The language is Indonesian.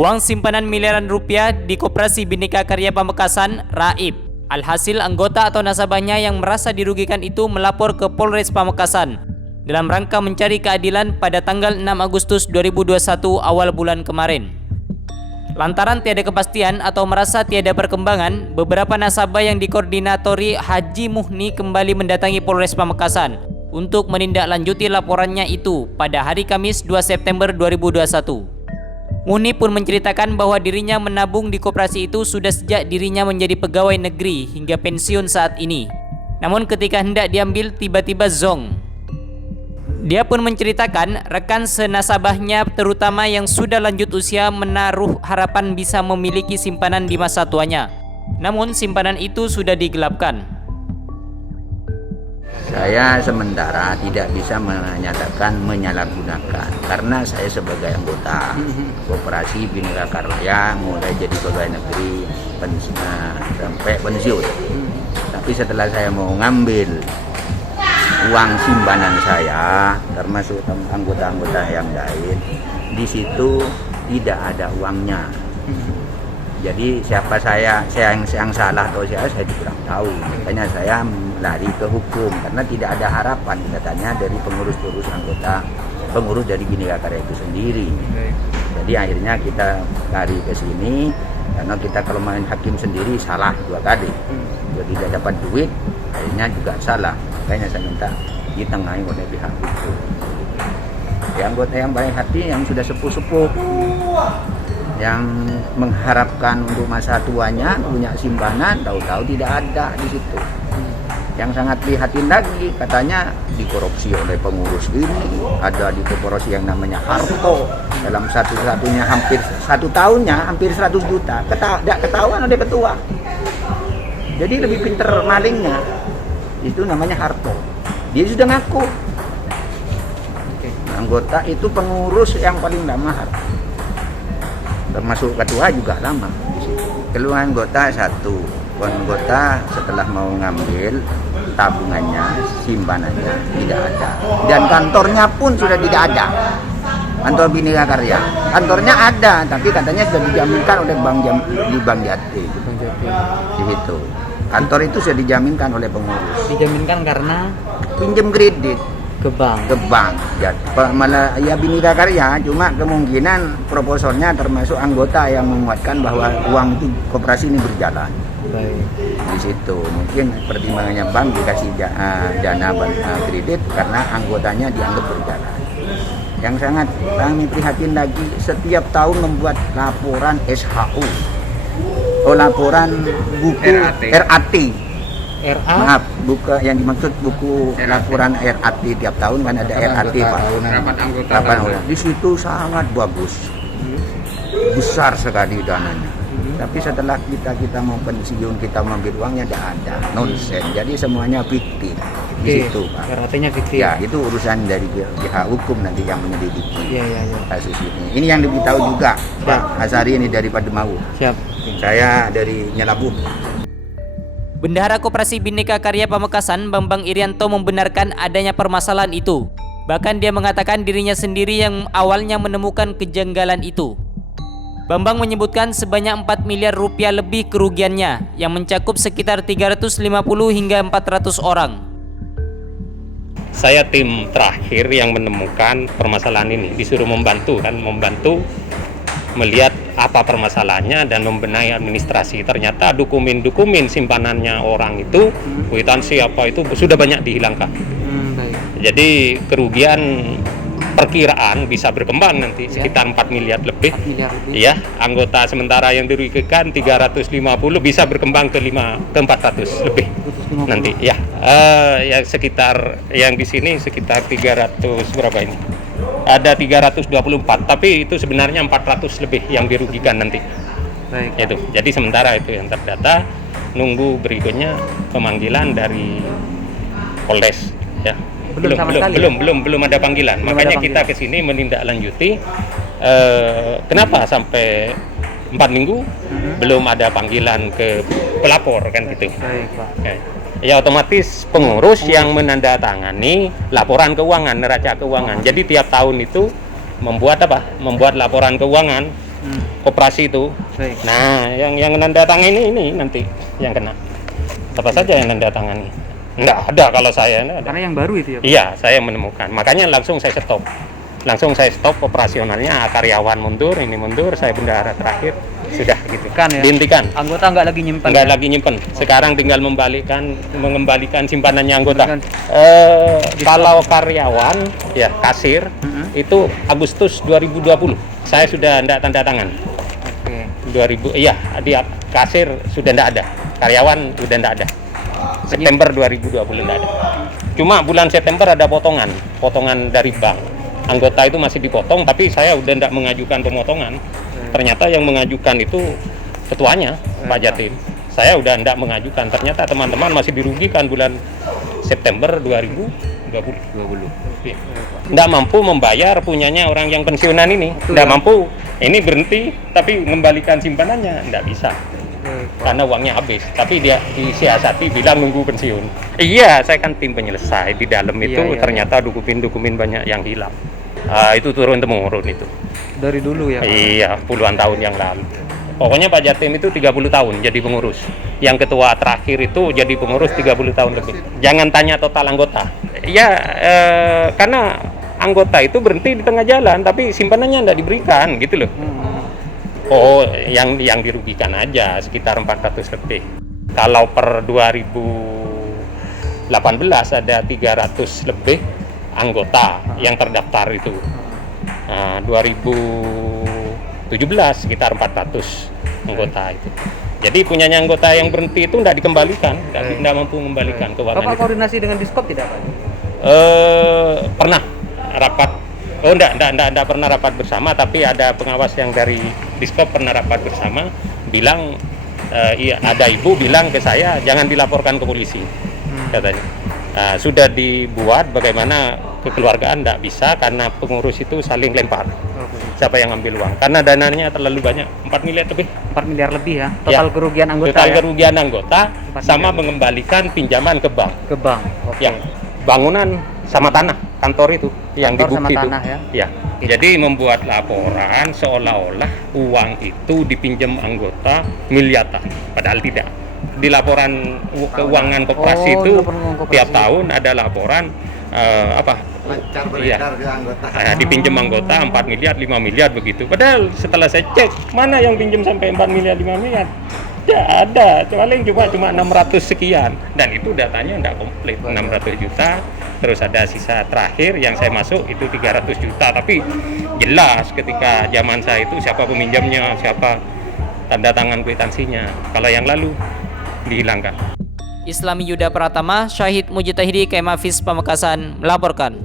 Uang simpanan miliaran rupiah di Koperasi Bhinneka Karya Pamekasan raib. Alhasil anggota atau nasabahnya yang merasa dirugikan itu melapor ke Polres Pamekasan dalam rangka mencari keadilan pada tanggal 6 Agustus 2021 awal bulan kemarin. Lantaran tiada kepastian atau merasa tiada perkembangan, beberapa nasabah yang dikoordinatori Haji Muhni kembali mendatangi Polres Pamekasan untuk menindaklanjuti laporannya itu pada hari Kamis 2 September 2021. Muhni pun menceritakan bahwa dirinya menabung di koperasi itu sudah sejak dirinya menjadi pegawai negeri hingga pensiun saat ini. Namun ketika hendak diambil tiba-tiba zonk. Dia pun menceritakan rekan senasabahnya terutama yang sudah lanjut usia menaruh harapan bisa memiliki simpanan di masa tuanya. Namun simpanan itu sudah digelapkan. Saya sementara tidak bisa menyatakan menyalahgunakan karena saya sebagai anggota Koperasi Bhinneka Karya mulai jadi pegawai negeri sampai pensiun. Tapi setelah saya mau ngambil uang simpanan saya termasuk anggota-anggota yang lain, di situ tidak ada uangnya. Jadi siapa saya yang salah atau saya tidak tahu. Makanya saya lari ke hukum karena tidak ada harapan katanya dari pengurus dari Bhinneka Karya itu sendiri. Jadi akhirnya kita lari ke sini karena kita kalau main hakim sendiri salah 2 kali. Jadi tidak dapat duit, akhirnya juga salah. Makanya saya minta ditengahi oleh pihak hukum. Anggota yang baik hati yang sudah sepuh-sepuh, yang mengharapkan untuk masa tuanya punya simpanan, tahu-tahu tidak ada di situ. Yang sangat prihatin lagi katanya dikorupsi oleh pengurus ini, ada di koperasi yang namanya Harto dalam satu-satunya hampir 1 tahunnya hampir 100 juta tidak ketahuan oleh ketua. Jadi lebih pinter malingnya itu namanya Harto, dia sudah ngaku anggota itu pengurus yang paling lama Harto, termasuk ketua juga lama. Keluar anggota 1 anggota setelah mau ngambil tabungannya, simpanannya tidak ada, dan kantornya pun sudah tidak ada. Kantor Bhinneka Karya, kantornya ada, tapi katanya sudah dijaminkan oleh Bank Jati. Di situ, kantor itu sudah dijaminkan oleh pengurus. Dijaminkan karena pinjam kredit ke bank. Ya, malah ya Bhinneka Karya, cuma kemungkinan proposalnya termasuk anggota yang menguatkan bahwa uang itu koperasi ini berjalan. Baik. Di situ mungkin pertimbangannya bank dikasih dana kredit karena anggotanya dianggap berjalan. Yang sangat kami prihatin lagi, setiap tahun membuat laporan SHU, laporan buku RAT. Maaf, buku yang dimaksud buku laporan RAT tiap tahun kan ada RAT Pak. Rapat anggota. Di situ sangat bagus, besar sekali dananya. Tapi setelah kita mau pensiun, kita mengambil uangnya tidak ada, nonsen. Jadi semuanya fiktif di situ Pak. RAT-nya fiktif. Ya, itu urusan dari pihak hukum nanti yang menyelidiki kasus ini. Ini yang lebih tahu juga Pak Asari ini dari Pademau. Siap. Saya dari Nyelabun. Bendahara Koperasi Bhinneka Karya Pamekasan Bambang Irianto membenarkan adanya permasalahan itu. Bahkan dia mengatakan dirinya sendiri yang awalnya menemukan kejanggalan itu. Bambang menyebutkan sebanyak 4 miliar rupiah lebih kerugiannya yang mencakup sekitar 350 hingga 400 orang. Saya tim terakhir yang menemukan permasalahan ini, disuruh membantu melihat apa permasalahannya dan membenahi administrasi. Ternyata dokumen-dokumen simpanannya orang itu, kwitansi apa itu sudah banyak dihilangkan. Jadi kerugian perkiraan bisa berkembang nanti sekitar 4 miliar lebih. Ya, anggota sementara yang dirugikan 350 bisa berkembang ke 400 lebih nanti. Ya, ya sekitar yang di sini sekitar 300 berapa ini? Ada 324, tapi itu sebenarnya 400 lebih yang dirugikan nanti. Baik. Itu. Jadi sementara itu yang terdata, nunggu berikutnya pemanggilan dari Polres ya. Belum ada panggilan. Makanya kita ke sini menindaklanjuti kenapa sampai 4 minggu belum ada panggilan ke pelapor kan gitu. Baik, Pak. Ya otomatis pengurus yang menandatangani laporan keuangan, neraca keuangan. Jadi tiap tahun itu membuat laporan keuangan koperasi itu. Baik. Nah, yang nanda tangan ini nanti yang kena. Siapa saja yang nanda tangani? Enggak ada kalau saya, enggak ada. Karena yang baru itu ya, Pak? Iya, saya menemukan. Makanya langsung saya stop. Langsung saya stop operasionalnya, karyawan mundur, ini mundur, saya bendahara terakhir. Sudah gitu. Kan ya? Dihentikan. Anggota nggak lagi nyimpan? Enggak ya? lagi nyimpen. Sekarang tinggal mengembalikan simpanannya anggota. Kan. Kalau karyawan, ya kasir, itu Agustus 2020. Saya sudah enggak tanda tangan. Oke. 2000, iya, di kasir sudah enggak ada. Karyawan sudah enggak ada. September 2020 enggak ada. Cuma bulan September ada potongan dari bank. Anggota itu masih dipotong, tapi saya udah enggak mengajukan pemotongan. Ternyata yang mengajukan itu ketuanya, Pak Jatim. Saya udah enggak mengajukan. Ternyata teman-teman masih dirugikan bulan September 2020. Enggak mampu membayar punyanya orang yang pensiunan ini. Enggak mampu. Ini berhenti, tapi mengembalikan simpanannya enggak bisa. Karena uangnya habis, tapi dia disiasati bilang nunggu pensiun. Iya, saya kan tim penyelesai di dalam itu. Iya. Ternyata dokumen-dokumen banyak yang hilang. Itu turun temurun itu. Dari dulu ya, Pak? Iya, puluhan tahun yang lalu. Pokoknya Pak Jatim itu 30 tahun jadi pengurus. Yang ketua terakhir itu jadi pengurus 30 tahun lebih. Jangan tanya total anggota. Ya, karena anggota itu berhenti di tengah jalan, tapi simpanannya nggak diberikan, gitu loh. Oh, yang dirugikan aja sekitar 400 lebih. Kalau per 2018 ada 300 lebih anggota yang terdaftar itu. Nah, 2017 sekitar 400 anggota itu. Jadi punyanya anggota yang berhenti itu tidak dikembalikan, tidak mampu mengembalikan keuangan Bapak itu. koordinasi dengan Diskop tidak, Pak? Pernah rapat. Oh, enggak pernah rapat bersama, tapi ada pengawas yang dari Diskop pernah rapat bersama, bilang iya, ada ibu bilang ke saya jangan dilaporkan ke polisi, katanya. Sudah dibuat bagaimana kekeluargaan tidak bisa karena pengurus itu saling lempar. Siapa yang ambil uang? Karena dananya terlalu banyak, 4 miliar lebih. 4 miliar lebih ya, total Ya, kerugian anggota total ya? kerugian anggota 4 sama miliar. mengembalikan pinjaman ke bank. Ke bank, oke. Yang bangunan sama tanah, kantor itu yang Kantor di bukti sama itu. tanah ya? Oke. Jadi membuat laporan seolah-olah uang itu dipinjam anggota miliaran, padahal tidak. Di laporan keuangan koperasi Oh, itu di laporan keuangan koperasi. tiap tahun ada laporan dipinjam anggota 4 miliar, 5 miliar begitu. Padahal setelah saya cek, mana yang pinjam sampai 4 miliar, 5 miliar? Tidak ada, paling cuma 600 sekian. Dan itu datanya tidak komplit, 600 juta. Terus ada sisa terakhir yang saya masuk itu 300 juta. Tapi jelas ketika zaman saya itu siapa peminjamnya, siapa tanda tangan kwitansinya. Kalau yang lalu dihilangkan. Islami Yuda Pratama, Syahid Mujtahidi Kemafis Pamekasan melaporkan.